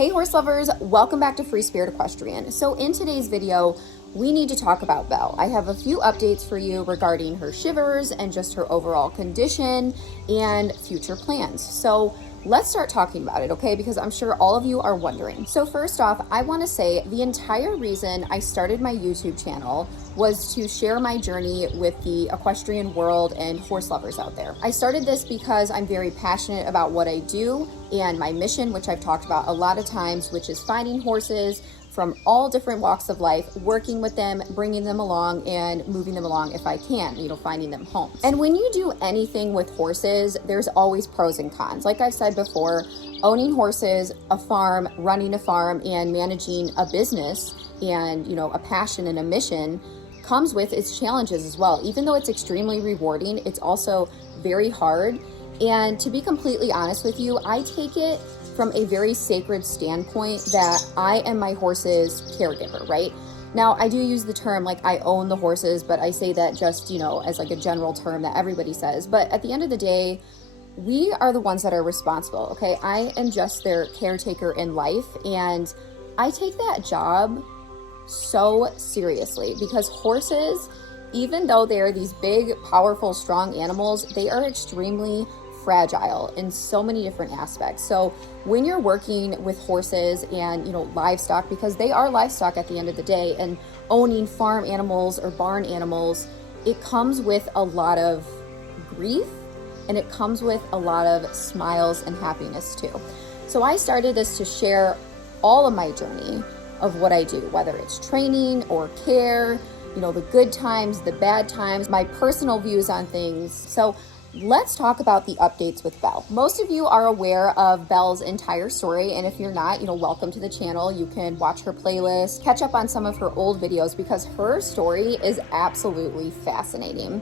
Hey horse lovers, welcome back to Free Spirit Equestrian. So in today's video, we need to talk about Belle. I have a few updates for you regarding her shivers and just her overall condition and future plans. So let's start talking about it, okay? Because I'm sure all of you are wondering. So first off, I want to say the entire reason I started my YouTube channel was to share my journey with the equestrian world and horse lovers out there. I started this because I'm very passionate about what I do and my mission, which I've talked about a lot of times, which is finding horses from all different walks of life, working with them, bringing them along and moving them along if I can, finding them homes. And when you do anything with horses, there's always pros and cons. Like I've said before, owning horses, a farm, running a farm, and managing a business and, a passion and a mission comes with its challenges as well. Even though it's extremely rewarding, it's also very hard. And to be completely honest with you, I take it from a very sacred standpoint that I am my horse's caregiver, right? Now, I do use the term like I own the horses, but I say that just, as like a general term that everybody says. But at the end of the day, we are the ones that are responsible, okay? I am just their caretaker in life, and I take that job so seriously because horses, even though they're these big, powerful, strong animals, they are extremely fragile in so many different aspects. So when you're working with horses and livestock, because they are livestock at the end of the day, and owning farm animals or barn animals, it comes with a lot of grief and it comes with a lot of smiles and happiness too. So I started this to share all of my journey of what I do, whether it's training or care, the good times, the bad times, my personal views on things. So let's talk about the updates with Belle. Most of you are aware of Belle's entire story, and if you're not, welcome to the channel. You can watch her playlist, catch up on some of her old videos because her story is absolutely fascinating.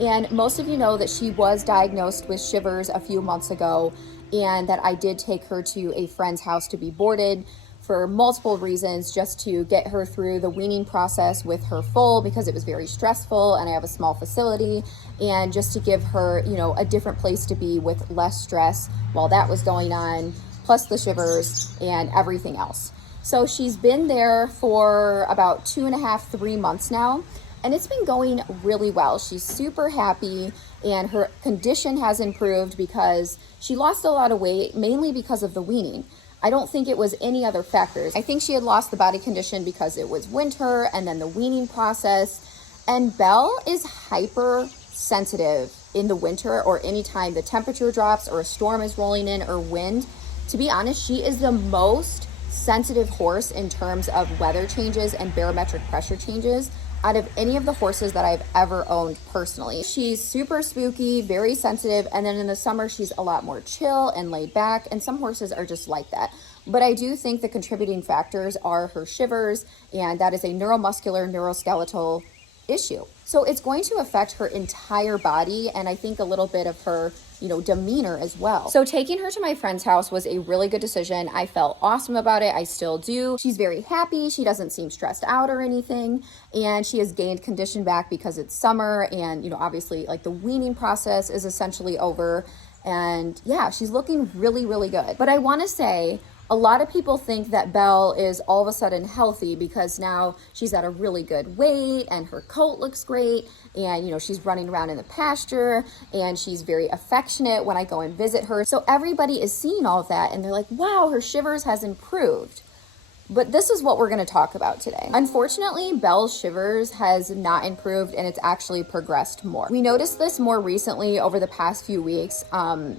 And most of you know that she was diagnosed with shivers a few months ago, and that I did take her to a friend's house to be boarded for multiple reasons, just to get her through the weaning process with her foal because it was very stressful and I have a small facility, and just to give her, a different place to be with less stress while that was going on, plus the shivers and everything else. So she's been there for about 2.5, 3 months now, and it's been going really well. She's super happy and her condition has improved because she lost a lot of weight, mainly because of the weaning. I don't think it was any other factors. I think she had lost the body condition because it was winter and then the weaning process. And Belle is hyper sensitive in the winter or anytime the temperature drops or a storm is rolling in or wind. To be honest, she is the most sensitive horse in terms of weather changes and barometric pressure changes out of any of the horses that I've ever owned personally. She's super spooky, very sensitive, and then in the summer she's a lot more chill and laid back, and some horses are just like that. But I do think the contributing factors are her shivers, and that is a neuromuscular, neuroskeletal issue. So it's going to affect her entire body, and I think a little bit of her demeanor as well. So taking her to my friend's house was a really good decision. I felt awesome about it. I still do. She's very happy. She doesn't seem stressed out or anything. And she has gained condition back because it's summer and, obviously like the weaning process is essentially over. And yeah, she's looking really, really good. But I want to say, a lot of people think that Belle is all of a sudden healthy because now she's at a really good weight and her coat looks great and, she's running around in the pasture and she's very affectionate when I go and visit her. So everybody is seeing all of that and they're like, wow, her shivers has improved. But this is what we're going to talk about today. Unfortunately, Belle's shivers has not improved and it's actually progressed more. We noticed this more recently over the past few weeks.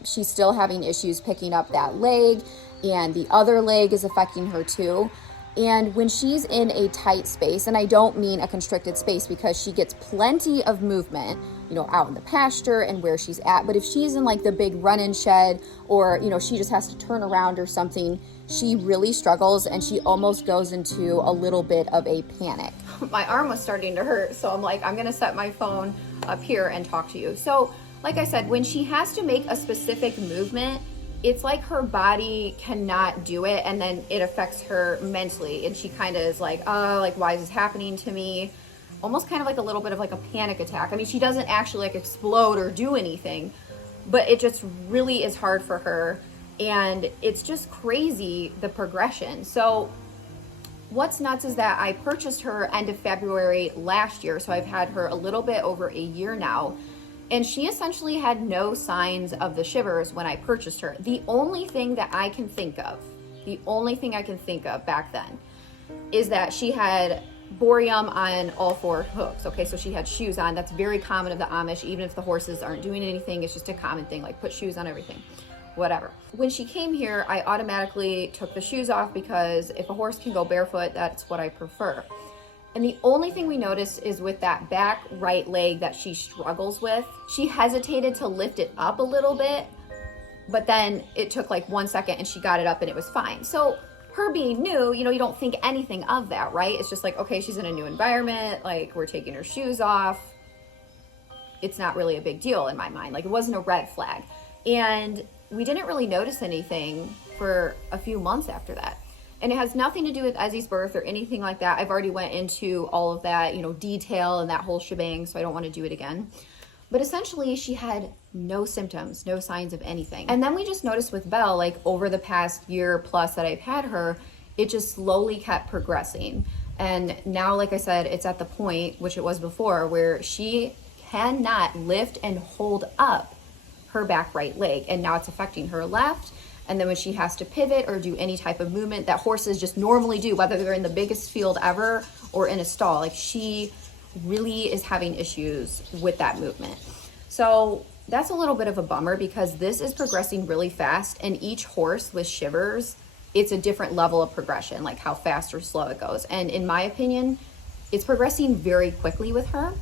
She's still having issues picking up that leg, and the other leg is affecting her too. And when she's in a tight space, and I don't mean a constricted space because she gets plenty of movement, out in the pasture and where she's at. But if she's in like the big run-in shed or, she just has to turn around or something, she really struggles and she almost goes into a little bit of a panic. My arm was starting to hurt, so I'm like, I'm gonna set my phone up here and talk to you. So like I said, when she has to make a specific movement, it's like her body cannot do it, and then it affects her mentally, and she kind of is like, oh, like, why is this happening to me? Almost kind of like a little bit of like a panic attack. I mean, she doesn't actually like explode or do anything, but it just really is hard for her. And it's just crazy, the progression. So what's nuts is that I purchased her end of February last year, so I've had her a little bit over a year now, and she essentially had no signs of the shivers when I purchased her. The only thing I can think of back then is that she had boreum on all 4 hooves. Okay, so she had shoes on. That's very common of the Amish. Even if the horses aren't doing anything, it's just a common thing, like put shoes on everything, whatever. When she came here, I automatically took the shoes off because if a horse can go barefoot, that's what I prefer. And the only thing we noticed is with that back right leg that she struggles with, she hesitated to lift it up a little bit, but then it took like 1 second and she got it up and it was fine. So her being new, you know, you don't think anything of that, right? It's just like, okay, she's in a new environment, like we're taking her shoes off. It's not really a big deal in my mind. Like it wasn't a red flag. And we didn't really notice anything for a few months after that. And it has nothing to do with Ezzy's birth or anything like that. I've already went into all of that, you know, detail and that whole shebang, so I don't want to do it again. But essentially, she had no symptoms, no signs of anything. And then we just noticed with Belle, like over the past year plus that I've had her, it just slowly kept progressing. And now, like I said, it's at the point, which it was before, where she cannot lift and hold up her back right leg. And now it's affecting her left. And then when she has to pivot or do any type of movement that horses just normally do, whether they're in the biggest field ever or in a stall, like she really is having issues with that movement. So that's a little bit of a bummer because this is progressing really fast, and each horse with shivers, it's a different level of progression, like how fast or slow it goes. And in my opinion, it's progressing very quickly with her.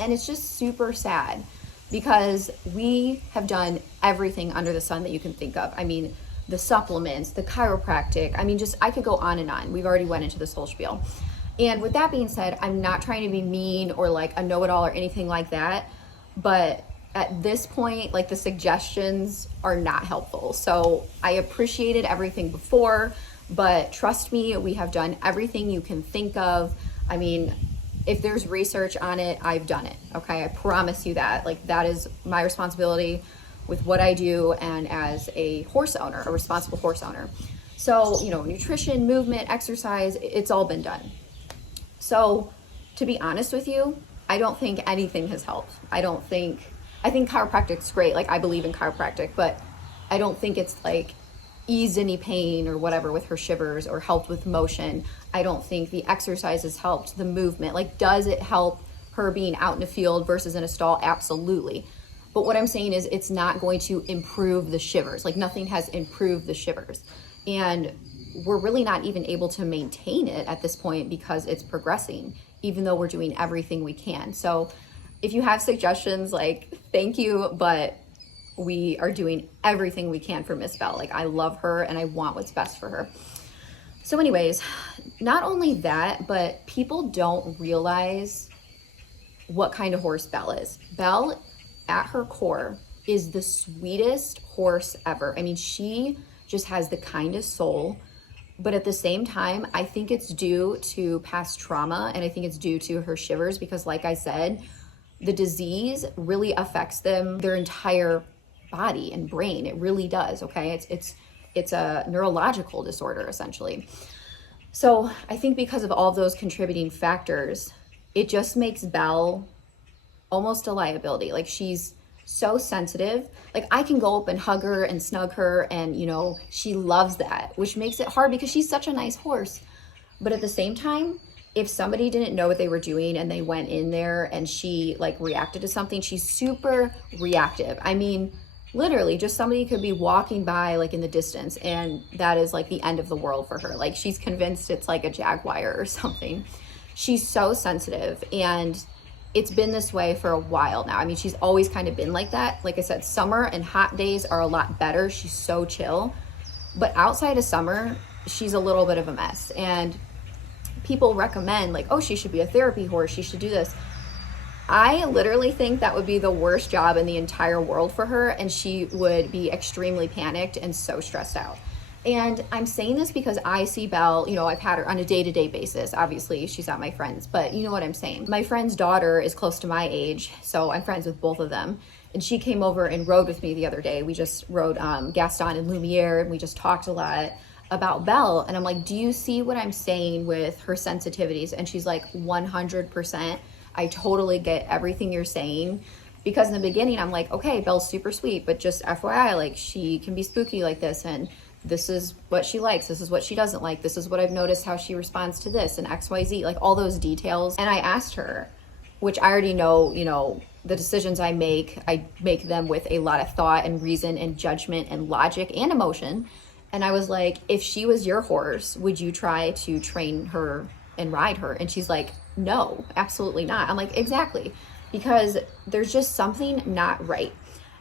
And it's just super sad because we have done everything under the sun that you can think of. I mean, the supplements, the chiropractic, I mean, just, I could go on and on. We've already went into this whole spiel. And with that being said, I'm not trying to be mean or like a know-it-all or anything like that. But at this point, like the suggestions are not helpful. So I appreciated everything before, but trust me, we have done everything you can think of. I mean, if there's research on it, I've done it. Okay, I promise you that. Like that is my responsibility with what I do and as a horse owner, a responsible horse owner. So, you know, nutrition, movement, exercise, it's all been done. So to be honest with you, I don't think anything has helped. I think chiropractic's great. Like I believe in chiropractic, but I don't think it's like eased any pain or whatever with her shivers or helped with motion. I don't think the exercise has helped the movement. Like, does it help her being out in a field versus in a stall? Absolutely. But what I'm saying is it's not going to improve the shivers. Like nothing has improved the shivers. And we're really not even able to maintain it at this point because it's progressing, even though we're doing everything we can. So if you have suggestions, like, thank you, but we are doing everything we can for Miss Belle. Like I love her and I want what's best for her. So anyways, not only that, but people don't realize what kind of horse Belle is. Belle, at her core, is the sweetest horse ever. I mean, she just has the kindest soul, but at the same time, I think it's due to past trauma, and I think it's due to her shivers because, like I said, the disease really affects them, their entire body and brain. It really does, okay? It's a neurological disorder, essentially. So I think because of all of those contributing factors, it just makes Belle almost a liability. Like she's so sensitive. Like I can go up and hug her and snug her and, you know, she loves that, which makes it hard because she's such a nice horse. But at the same time, if somebody didn't know what they were doing and they went in there and she like reacted to something, she's super reactive. I mean, literally just somebody could be walking by like in the distance and that is like the end of the world for her. Like she's convinced it's like a jaguar or something. She's so sensitive, and it's been this way for a while now. I mean, she's always kind of been like that. Like I said, summer and hot days are a lot better. She's so chill. But outside of summer, she's a little bit of a mess. And people recommend like, oh, she should be a therapy horse. She should do this. I literally think that would be the worst job in the entire world for her. And she would be extremely panicked and so stressed out. And I'm saying this because I see Belle, you know, I've had her on a day-to-day basis. Obviously, she's not my friend's, but you know what I'm saying. My friend's daughter is close to my age, so I'm friends with both of them. And she came over and rode with me the other day. We just rode Gaston and Lumiere, and we just talked a lot about Belle. And I'm like, do you see what I'm saying with her sensitivities? And she's like, 100%. I totally get everything you're saying. Because in the beginning, I'm like, okay, Belle's super sweet, but just FYI, like, she can be spooky like this, and this is what she likes, this is what she doesn't like, this is what I've noticed how she responds to this, and XYZ, like all those details. And I asked her, which I already know, you know, the decisions I make them with a lot of thought and reason and judgment and logic and emotion. And I was like, if she was your horse, would you try to train her and ride her? And she's like, no, absolutely not. I'm like, exactly. Because there's just something not right.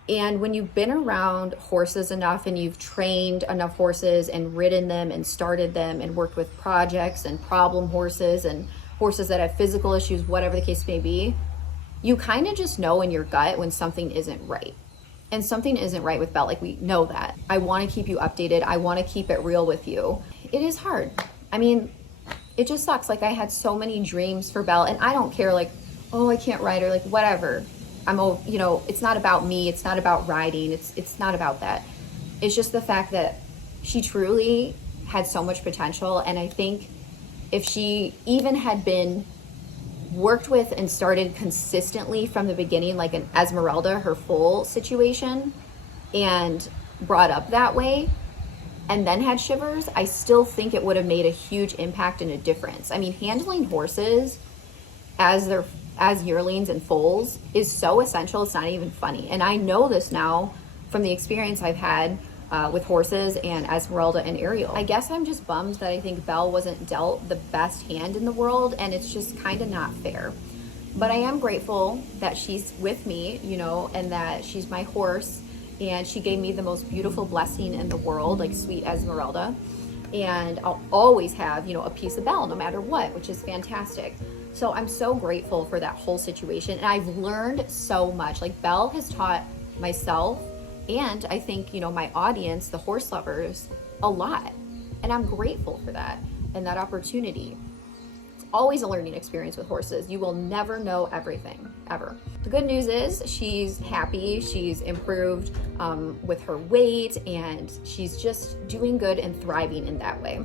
And when you've been around horses enough and you've trained enough horses and ridden them and started them and worked with projects and problem horses and horses that have physical issues, whatever the case may be, you kind of just know in your gut when something isn't right. And something isn't right with Belle. Like, we know that. I want to keep you updated. I want to keep it real with you. It is hard. I mean, it just sucks. Like, I had so many dreams for Belle, and I don't care, like, oh, I can't ride her, like, whatever. You know, it's not about me. It's not about riding. It's not about that. It's just the fact that she truly had so much potential. And I think if she even had been worked with and started consistently from the beginning, like an Esmeralda, her foal situation, and brought up that way, and then had shivers, I still think it would have made a huge impact and a difference. I mean, handling horses as yearlings and foals is so essential, it's not even funny. And I know this now from the experience I've had with horses and Esmeralda and Ariel. I guess I'm just bummed that I think Belle wasn't dealt the best hand in the world, and it's just kind of not fair. But I am grateful that she's with me, you know, and that she's my horse, and she gave me the most beautiful blessing in the world, like sweet Esmeralda. And I'll always have, you know, a piece of Belle no matter what, which is fantastic. So I'm so grateful for that whole situation. And I've learned so much. Like, Belle has taught myself, and I think, you know, my audience, the horse lovers, a lot. And I'm grateful for that and that opportunity. It's always a learning experience with horses. You will never know everything, ever. The good news is she's happy. She's improved with her weight, and she's just doing good and thriving in that way.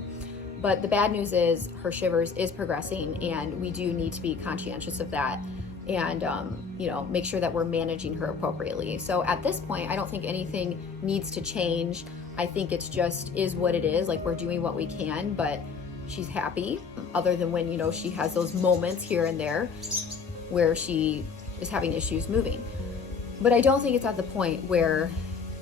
But the bad news is her shivers is progressing, and we do need to be conscientious of that and, you know, make sure that we're managing her appropriately. So at this point, I don't think anything needs to change. I think it's just is what it is. Like, we're doing what we can, but she's happy, other than when, you know, she has those moments here and there where she is having issues moving. But I don't think it's at the point where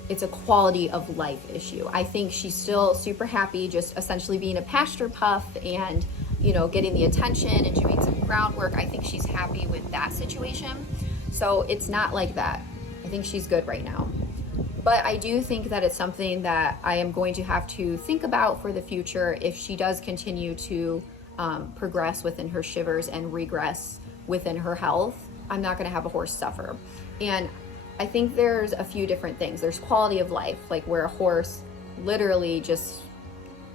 it's a quality of life issue. I think she's still super happy, just essentially being a pasture puff and, you know, getting the attention and doing some groundwork. I think she's happy with that situation. So it's not like that. I think she's good right now. But I do think that it's something that I am going to have to think about for the future if she does continue to progress within her shivers and regress within her health. I'm not going to have a horse suffer. And I think there's a few different things. There's quality of life, like where a horse literally just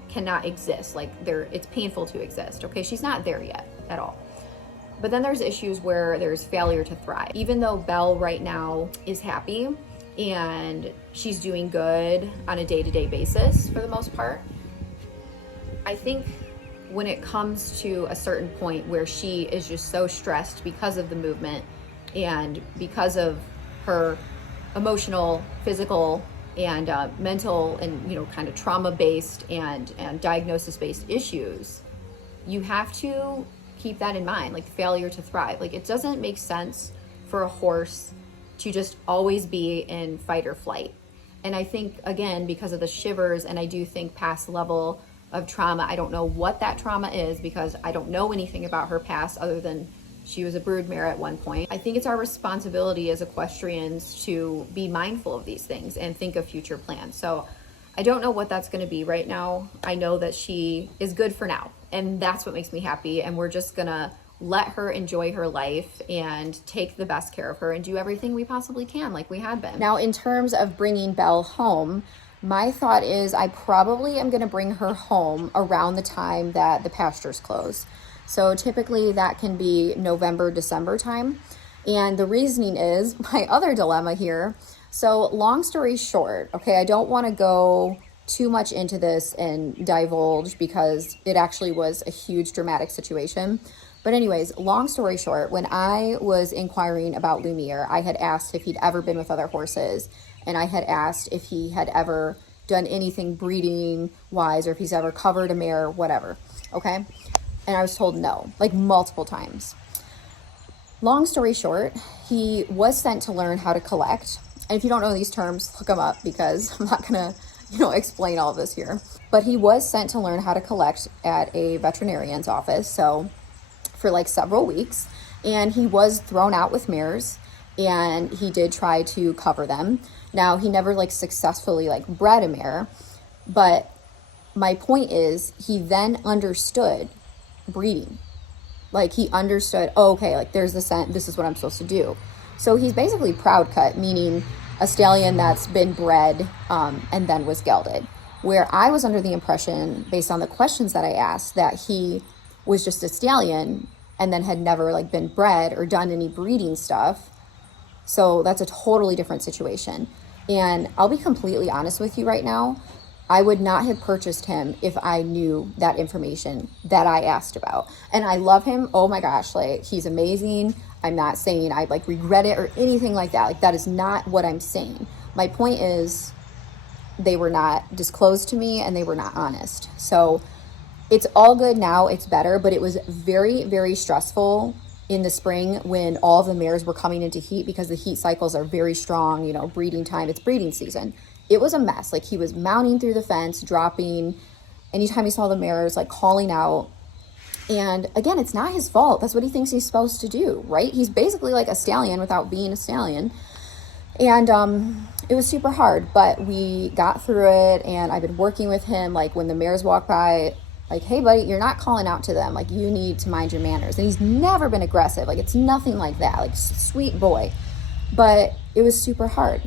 cannot exist. Like, it's painful to exist. Okay, she's not there yet at all. But then there's issues where there's failure to thrive. Even though Belle right now is happy and she's doing good on a day-to-day basis for the most part, I think when it comes to a certain point where she is just so stressed because of the movement and because of her emotional, physical, and mental, and, you know, kind of trauma-based and diagnosis-based issues, you have to keep that in mind, like failure to thrive. Like, it doesn't make sense for a horse to just always be in fight or flight. And I think, again, because of the shivers, and I do think past level of trauma, I don't know what that trauma is because I don't know anything about her past other than she was a broodmare at one point. I think it's our responsibility as equestrians to be mindful of these things and think of future plans. So I don't know what that's going to be right now. I know that she is good for now, and that's what makes me happy. And we're just going to let her enjoy her life and take the best care of her and do everything we possibly can, like we had been. Now, in terms of bringing Belle home, my thought is I probably am going to bring her home around the time that the pastures close. So typically that can be November, December time. And the reasoning is my other dilemma here. So long story short, okay, I don't want to go too much into this and divulge because it actually was a huge dramatic situation. But anyways, long story short, when I was inquiring about Lumiere, I had asked if he'd ever been with other horses, and I had asked if he had ever done anything breeding wise or if he's ever covered a mare, whatever. Okay. And I was told no, like multiple times. Long story short, he was sent to learn how to collect. And if you don't know these terms, look them up because I'm not going to, explain all of this here. But he was sent to learn how to collect at a veterinarian's office. So for like several weeks, and he was thrown out with mares, and he did try to cover them. Now, he never like successfully like bred a mare, but my point is he then understood breeding. Like he understood, oh, okay, like there's the scent, this is what I'm supposed to do. So he's basically proud cut, meaning a stallion that's been bred and then was gelded. Where I was under the impression, based on the questions that I asked, that he was just a stallion and then had never like been bred or done any breeding stuff. So that's a totally different situation. And I'll be completely honest with you right now. I would not have purchased him if I knew that information that I asked about. And I love him. Oh my gosh, like he's amazing. I'm not saying I like regret it or anything like that. Like that is not what I'm saying. My point is they were not disclosed to me and they were not honest. So it's all good now. It's better, but it was very, very stressful in the spring when all of the mares were coming into heat because the heat cycles are very strong, breeding time, it's breeding season. It was a mess. Like he was mounting through the fence, dropping anytime he saw the mares, like calling out. And again, it's not his fault. That's what he thinks he's supposed to do, right? He's basically like a stallion without being a stallion. And it was super hard, but we got through it, and I've been working with him. Like when the mares walk by, like, hey buddy, you're not calling out to them. Like you need to mind your manners. And he's never been aggressive. Like it's nothing like that. Like sweet boy. But it was super hard.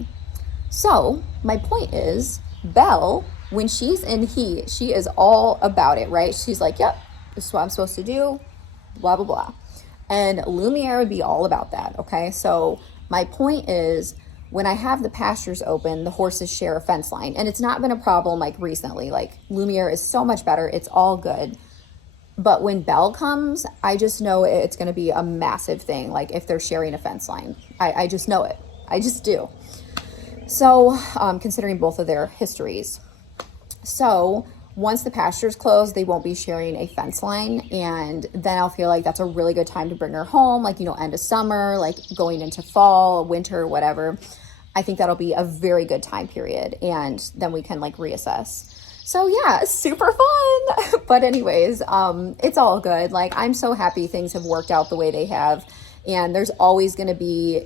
So my point is, Belle, when she's in heat, she is all about it, right? She's like, yep, this is what I'm supposed to do, blah, blah, blah. And Lumiere would be all about that, okay? So my point is, when I have the pastures open, the horses share a fence line. And it's not been a problem like recently. Like Lumiere is so much better. It's all good. But when Belle comes, I just know it's going to be a massive thing. Like if they're sharing a fence line, I just know it. I just do. So considering both of their histories. So once the pastures close, they won't be sharing a fence line. And then I'll feel like that's a really good time to bring her home. Like, end of summer, like going into fall, winter, whatever. I think that'll be a very good time period. And then we can like reassess. So yeah, super fun. But anyways, it's all good. Like I'm so happy things have worked out the way they have. And there's always going to be,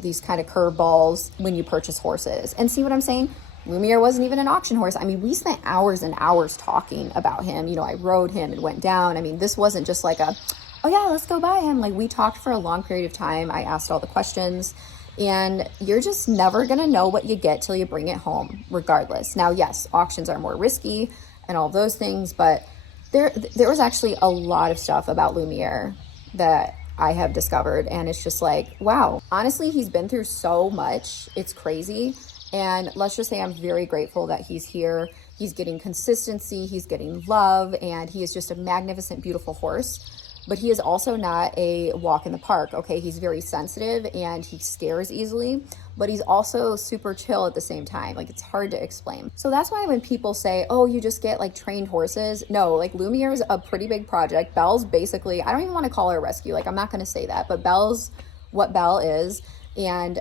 these kind of curveballs when you purchase horses. And see what I'm saying? Lumiere wasn't even an auction horse. I mean, we spent hours and hours talking about him. I rode him and went down. I mean, this wasn't just like oh yeah, let's go buy him. Like we talked for a long period of time. I asked all the questions, and you're just never going to know what you get till you bring it home, regardless. Now, yes, auctions are more risky and all those things, but there was actually a lot of stuff about Lumiere that I have discovered, and it's just like, wow. Honestly, he's been through so much. It's crazy. And let's just say I'm very grateful that he's here. He's getting consistency, he's getting love, and he is just a magnificent, beautiful horse. But he is also not a walk in the park, okay? He's very sensitive and he scares easily, but he's also super chill at the same time. Like it's hard to explain. So that's why when people say, oh, you just get like trained horses. No, like Lumiere is a pretty big project. Belle's basically, I don't even want to call her a rescue. Like I'm not going to say that, but Belle's what Belle is. And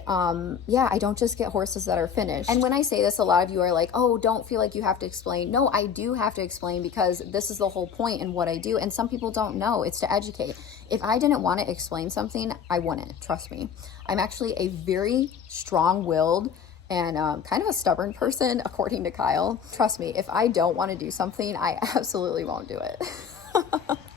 yeah, I don't just get horses that are finished. And when I say this, a lot of you are like, oh, don't feel like you have to explain. No, I do have to explain because this is the whole point in what I do. And some people don't know. It's to educate. If I didn't want to explain something, I wouldn't. Trust me. I'm actually a very strong-willed and kind of a stubborn person, according to Kyle. Trust me, if I don't want to do something, I absolutely won't do it.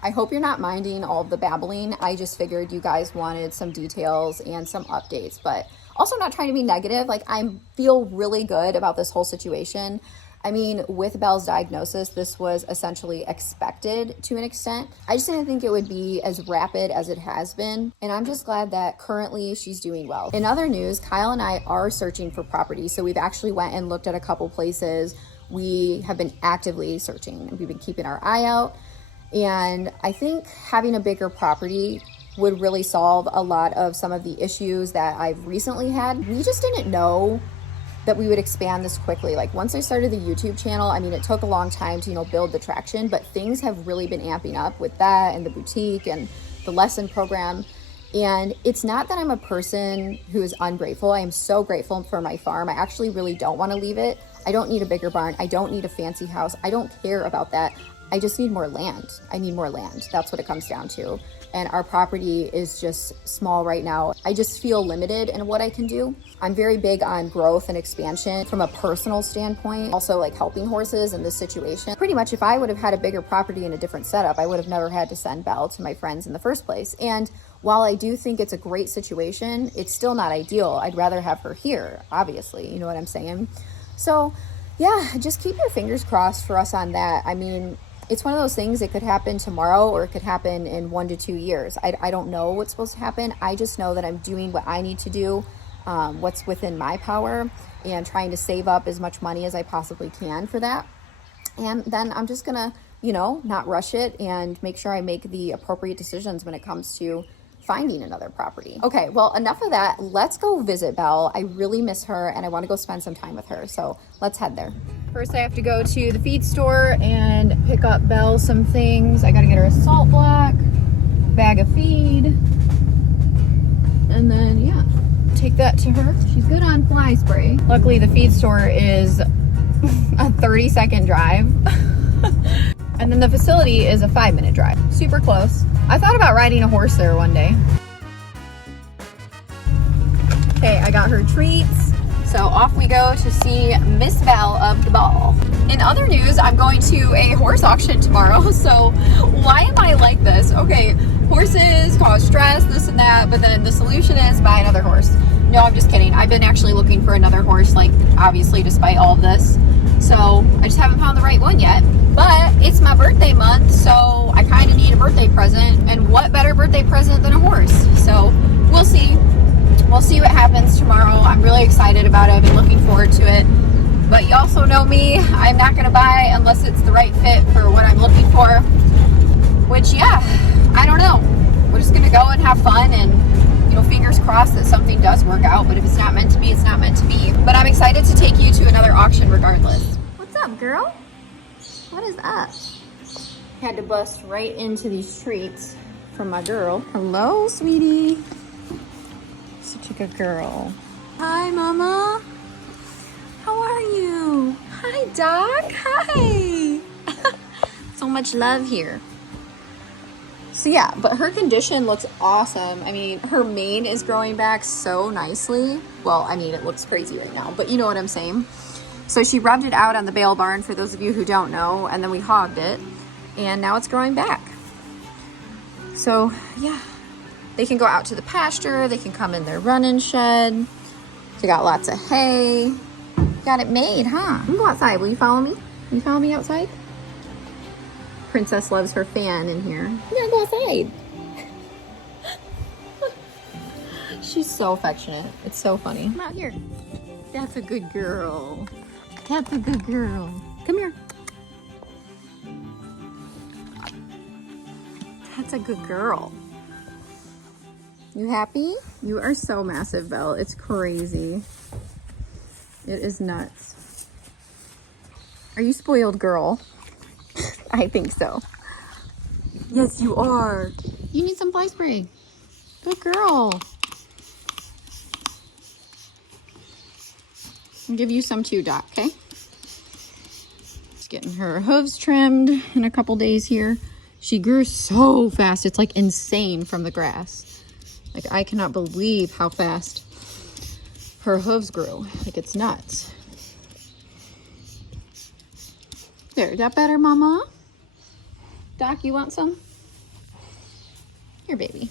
I hope you're not minding all of the babbling. I just figured you guys wanted some details and some updates, but also not trying to be negative. Like I feel really good about this whole situation. I mean, with Belle's diagnosis, this was essentially expected to an extent. I just didn't think it would be as rapid as it has been, and I'm just glad that currently she's doing well. In other news, Kyle and I are searching for property, so we've actually went and looked at a couple places. We have been actively searching, and we've been keeping our eye out, and I think having a bigger property would really solve a lot of some of the issues that I've recently had. We just didn't know that we would expand this quickly. Like once I started the YouTube channel, I mean, it took a long time to, build the traction, but things have really been amping up with that and the boutique and the lesson program. And it's not that I'm a person who is ungrateful. I am so grateful for my farm. I actually really don't want to leave it. I don't need a bigger barn. I don't need a fancy house. I don't care about that. I just need more land. I need more land. That's what it comes down to. And our property is just small right now. I just feel limited in what I can do. I'm very big on growth and expansion from a personal standpoint. Also like helping horses in this situation. Pretty much if I would have had a bigger property and a different setup, I would have never had to send Belle to my friends in the first place. And while I do think it's a great situation, it's still not ideal. I'd rather have her here, obviously. You know what I'm saying? So yeah, just keep your fingers crossed for us on that. I mean, it's one of those things, it could happen tomorrow or it could happen in 1 to 2 years. I don't know what's supposed to happen. I just know that I'm doing what I need to do, what's within my power, and trying to save up as much money as I possibly can for that. And then I'm just gonna, not rush it and make sure I make the appropriate decisions when it comes to finding another property. Okay, well, enough of that. Let's go visit Belle. I really miss her and I want to go spend some time with her. So let's head there. First, I have to go to the feed store and pick up Belle some things. I got to get her a salt block, bag of feed, and then, yeah, take that to her. She's good on fly spray. Luckily, the feed store is a 30-second drive. And then the facility is a 5-minute drive. Super close. I thought about riding a horse there one day. Okay, I got her treats. So off we go to see Miss Belle of the Ball. In other news, I'm going to a horse auction tomorrow. So why am I like this? Okay, horses cause stress, this and that, but then the solution is buy another horse. No, I'm just kidding. I've been actually looking for another horse, like obviously despite all of this. So I just haven't found the right one yet. But it's my birthday month, so I kind of need a birthday present. And what better birthday present than a horse? So we'll see. We'll see what happens tomorrow. I'm really excited about it. I've been looking forward to it. But you also know me. I'm not going to buy unless it's the right fit for what I'm looking for. Which, yeah, I don't know. We're just going to go and have fun and, fingers crossed that something does work out. But if it's not meant to be, it's not meant to be. But I'm excited to take you to another auction regardless. What's up, girl? What is up? Had to bust right into these treats from my girl. Hello, sweetie. Such a good girl. Hi, Mama. How are you? Hi, Doc. Hi. So much love here. So yeah, but her condition looks awesome. I mean, her mane is growing back so nicely. Well, I mean, it looks crazy right now, but you know what I'm saying. So she rubbed it out on the bale barn, for those of you who don't know, and then we hogged it, and now it's growing back. So yeah, they can go out to the pasture, they can come in their running shed. They got lots of hay. Got it made, huh? You can go outside. Will you follow me? Will you follow me outside? Princess loves her fan in here. You gotta go outside. She's so affectionate. It's so funny. Come out here. That's a good girl. That's a good girl. Come here. That's a good girl. You happy? You are so massive, Belle. It's crazy. It is nuts. Are you spoiled, girl? I think so. Yes, you are. You need some fly spray. Good girl. I'll give you some too, Doc, okay? Just getting her hooves trimmed in a couple days here. She grew so fast. It's like insane from the grass. Like, I cannot believe how fast her hooves grew. Like, it's nuts. There, is that better, Mama? Doc, you want some? Here, baby.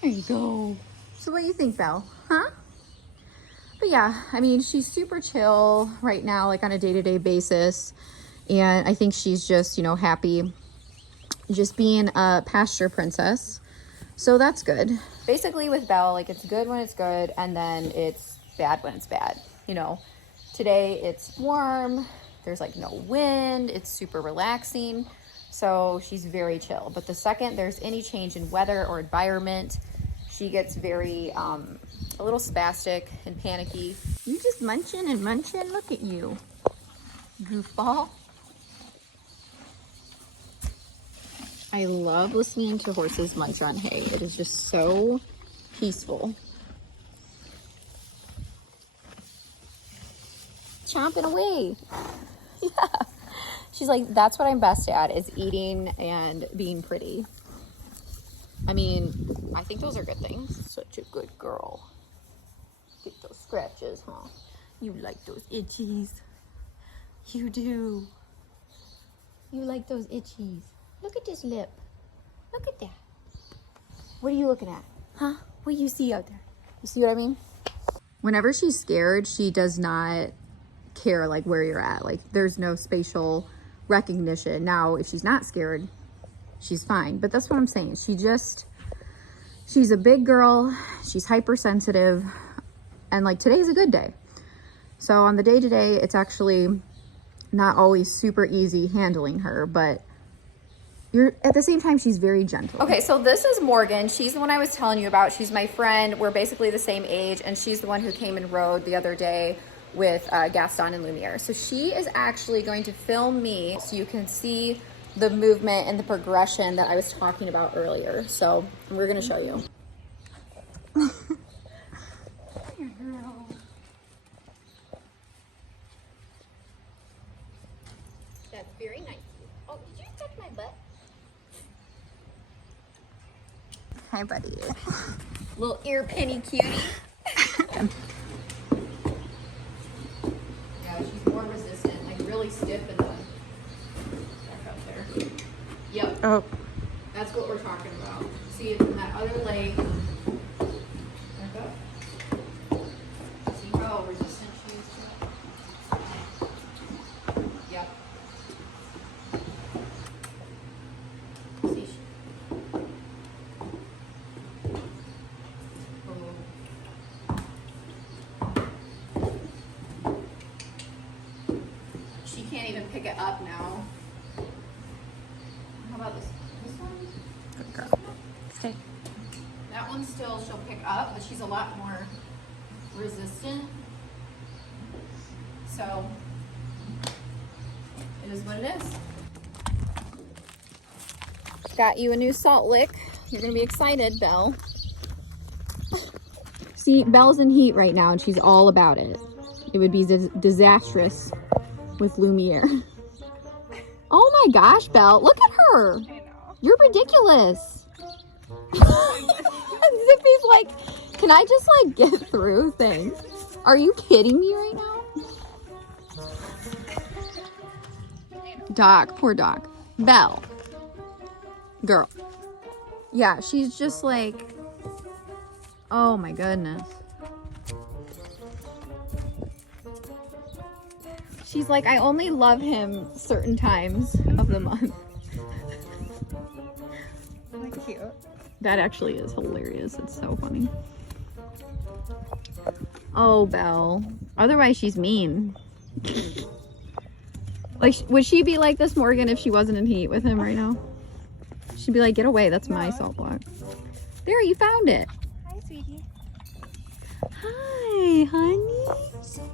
There you go. So what do you think, Belle? Huh? But yeah, I mean, she's super chill right now, like on a day-to-day basis. And I think she's just, you know, happy just being a pasture princess. So that's good. Basically with Belle, like it's good when it's good and then it's bad when it's bad. You know, today it's warm, there's like no wind, it's super relaxing. So she's very chill. But the second there's any change in weather or environment, she gets very, a little spastic and panicky. You just munching and munching? Look at you, goofball. I love listening to horses munch on hay. It is just so peaceful. Chomping away. Yeah. She's like, that's what I'm best at, is eating and being pretty. I mean, I think those are good things. Such a good girl. Get those scratches, huh? You like those itchies. You do. You like those itchies. Look at this lip. Look at that. What are you looking at? Huh? What do you see out there? You see what I mean? Whenever she's scared, she does not care like where you're at. Like there's no spatial recognition. Now, if she's not scared, she's fine. But that's what I'm saying. She's a big girl. She's hypersensitive. And like today's a good day. So on the day-to-day, it's actually not always super easy handling her, but at the same time, she's very gentle. Okay, so this is Morgan. She's the one I was telling you about. She's my friend. We're basically the same age, and she's the one who came and rode the other day with Gaston and Lumiere. So she is actually going to film me so you can see the movement and the progression that I was talking about earlier. So we're gonna show you. That's very nice. Oh, did you touch my butt? Hi, buddy. Little ear penny cutie. Yeah, she's more resistant, like really stiff in the back up there. Yep. Oh. That's what we're talking about. See, it's in that other leg. Back up. See how resistant she is to it? Yep. See, she can't even pick it up now. How about this one? Good girl. Stay. That one still she'll pick up, but she's a lot more resistant. So it is what it is. Got you a new salt lick. You're gonna be excited, Belle. See, Belle's in heat right now and she's all about it. It would be disastrous with Lumiere. Oh my gosh, Belle, look at her. I know. You're ridiculous. Zippy's like, can I just like get through things? Are you kidding me right now? Doc, poor Doc. Belle. Girl. Yeah, she's just like, oh my goodness. She's like, I only love him certain times of the month. That's cute. That actually is hilarious. It's so funny. Oh, Belle. Otherwise, she's mean. Like, would she be like this, Morgan, if she wasn't in heat with him right now? She'd be like, get away. That's my salt block. There, you found it. Hi, sweetie. Hi, honey. So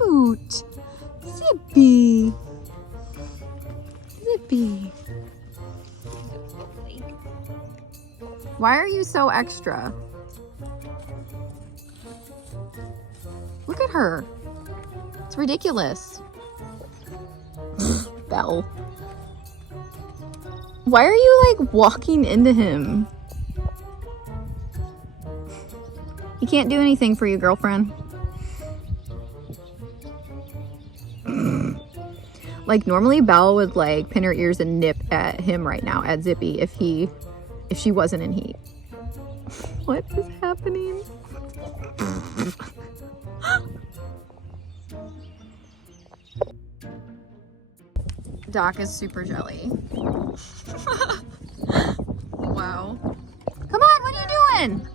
cute. Zippy. Zippy. Why are you so extra? Look at her. It's ridiculous. Belle. Why are you like walking into him? He can't do anything for you, girlfriend. Like normally Belle would like pin her ears and nip at him right now, at Zippy, if she wasn't in heat. What is happening? Doc is super jelly. Wow. Come on, what are you doing?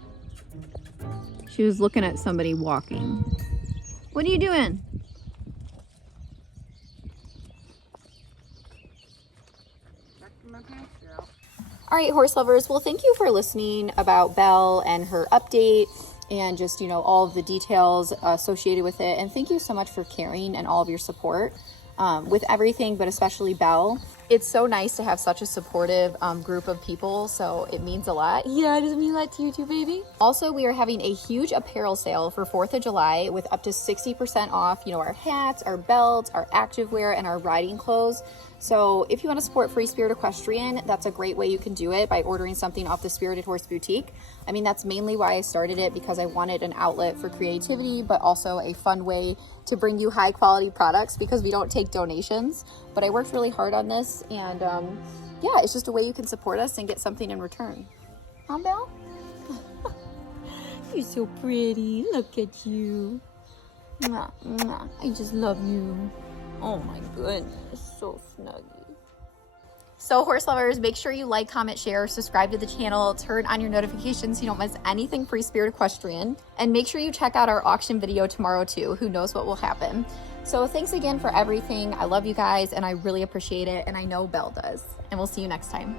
She was looking at somebody walking. What are you doing? All right, horse lovers. Well, thank you for listening about Belle and her update and just, you know, all of the details associated with it. And thank you so much for caring and all of your support with everything, but especially Belle. It's so nice to have such a supportive group of people, so it means a lot. Yeah, does it mean a lot to you too, baby? Also, we are having a huge apparel sale for 4th of July with up to 60% off, you know, our hats, our belts, our activewear, and our riding clothes. So if you want to support Free Spirit Equestrian, that's a great way you can do it by ordering something off the Spirited Horse Boutique. I mean, that's mainly why I started it, because I wanted an outlet for creativity, but also a fun way to bring you high quality products, because we don't take donations. But I worked really hard on this, and yeah, it's just a way you can support us and get something in return. Huh, Belle? You're so pretty. Look at you. Mwah, mwah. I just love you. Oh my goodness, so snuggy. So horse lovers, make sure you like, comment, share, subscribe to the channel, turn on your notifications so you don't miss anything Free Spirit Equestrian, and make sure you check out our auction video tomorrow too. Who knows what will happen. So thanks again for everything. I love you guys and I really appreciate it, and I know Belle does. And we'll see you next time.